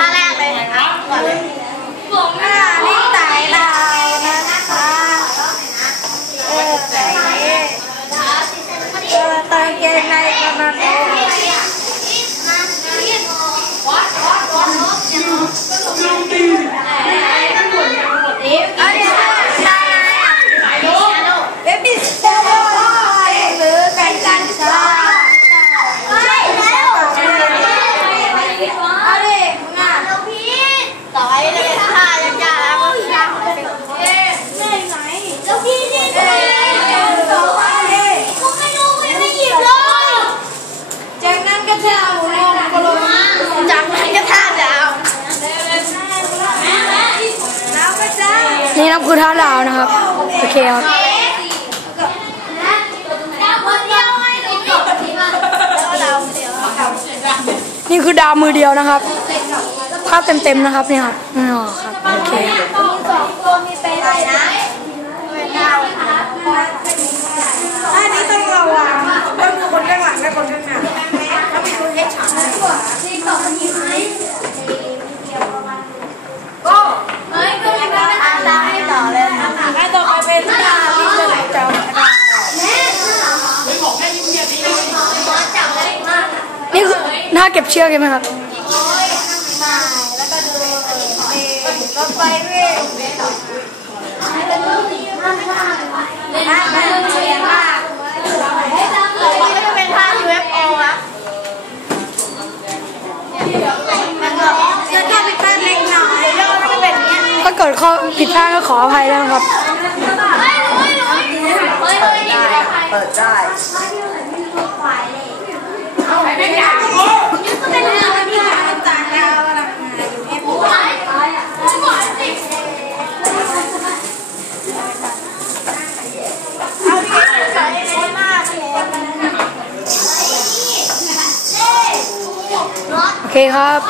ท่าแรกเลยนะครับก่อนเลย อ่านี่ไต่เรานะคะเออแต่นี้เออตอนเกงในกำลังโอ้อันนี้ได้เบบี้สเตอร์หรือเป็นกัญชาเอาดิมึงอะ ต่อไปเลยท่ายากๆแล้วก็ท่าของเป็น จา ก็จะเอาลงกลงจากนั้นก็ท่าดาวแล้วก็จะนี่นะครับคือท่าดาวนะครับ โอเคครับนี่คือดาวมือเดียวนะครับภาพเต็มๆนะครับเนี่ยครับอ๋อครับ โอเค อันนี้ต้องระวังต้องดูคนข้างหลังและคนข้างหน้าเขามีคนเอ็กซ์ฉันโอ้ ท่าดาวให้ต่อเลย แล้วต่อไปเป็นท่าที่จะจำได้ นี่คือท่า เก็บเชือกใช่ไหมครับแล้วก็ดูรถไฟวิ่งอะมันเสียมาเป็นท่า UFO ครับมันก็จะแค่ผิดพลาเล็กน้อยเดี๋ยวก็จะเป็นอย่างเงี้ยถ้าเกิดข้อผิดพลาดก็ขออภัยด้วครับ เปิดได้ เป็นอย่ โอเคครับ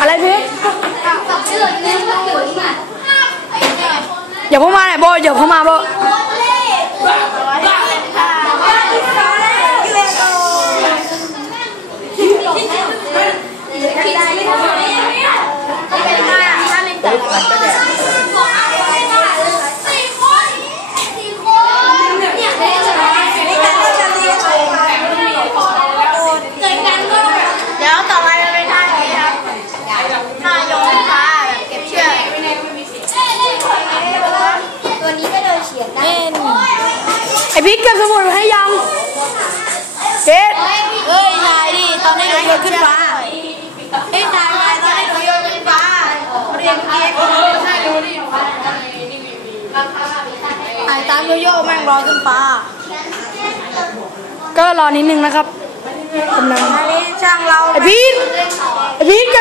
อะไรพี่อย่าเพิ่งมาไหนอยโบอย่าเพิ่งมาโบ เป็นท่าท่าเล่นจับมันก็แดด เดี๋ยวต่อไปจะเป็นท่านี้ครับท่าโยนฟ้าแบบเก็บเชือก ไอพี่เก็บสมุดไว้ให้ยังเพชรเฮ้ยนายดิตอนนี้หนูโยนขึ้นฟ้าเฮ้ยนายนายตอนนี้หนูโยนขึ้นฟ้าเรียนเกมไอ้ตามโยโย่แม่งลอยขึ้นฟ้า ก็รอนิดนึงนะครับกำลังอันนี้ช่างเราไอพี่ไอพี่เ